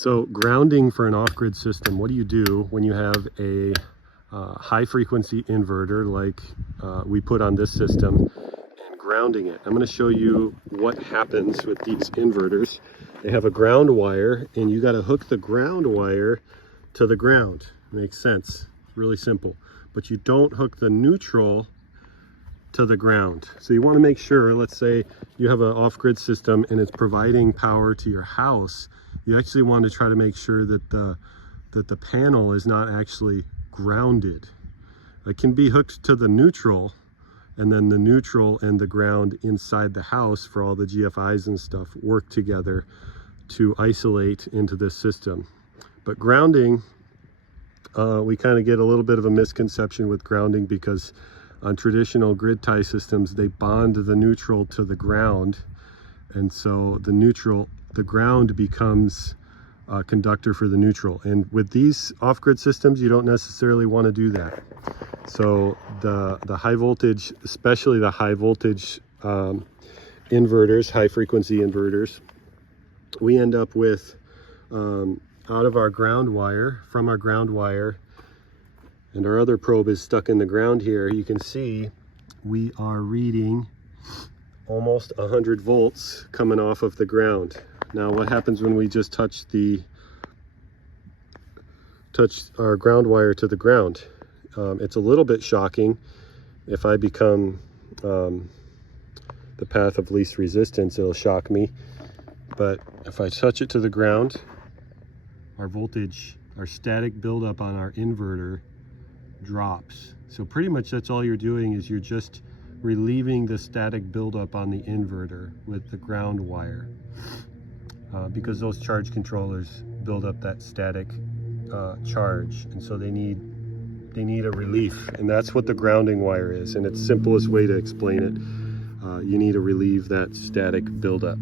So grounding for an off-grid system, what do you do when you have a high frequency inverter like we put on this system and grounding it? I'm going to show you what happens with these inverters. They have a ground wire and you got to hook the ground wire to the ground. Makes sense. Really simple. But you don't hook the neutral to the ground. So you want to make sure, let's say you have an off-grid system and it's providing power to your house, you actually want to try to make sure that the panel is not actually grounded. It can be hooked to the neutral, and then the neutral and the ground inside the house for all the GFIs and stuff work together to isolate into this system. But grounding, we kind of get a little bit of a misconception with grounding, because on traditional grid tie systems, they bond the neutral to the ground. And so the ground becomes a conductor for the neutral. And with these off-grid systems, you don't necessarily want to do that. So the high voltage, especially the high voltage inverters, high frequency inverters, we end up with out of our ground wire, from our ground wire, and our other probe is stuck in the ground here, you can see we are reading almost 100 volts coming off of the ground. Now what happens when we just touch our ground wire to the ground? It's a little bit shocking. If I become the path of least resistance, it'll shock me. But if I touch it to the ground, our voltage, our static buildup on our inverter drops. So pretty much that's all you're doing, is you're just relieving the static buildup on the inverter with the ground wire, because those charge controllers build up that static charge, and so they need a relief, and that's what the grounding wire is. And it's the simplest way to explain it. You need to relieve that static buildup.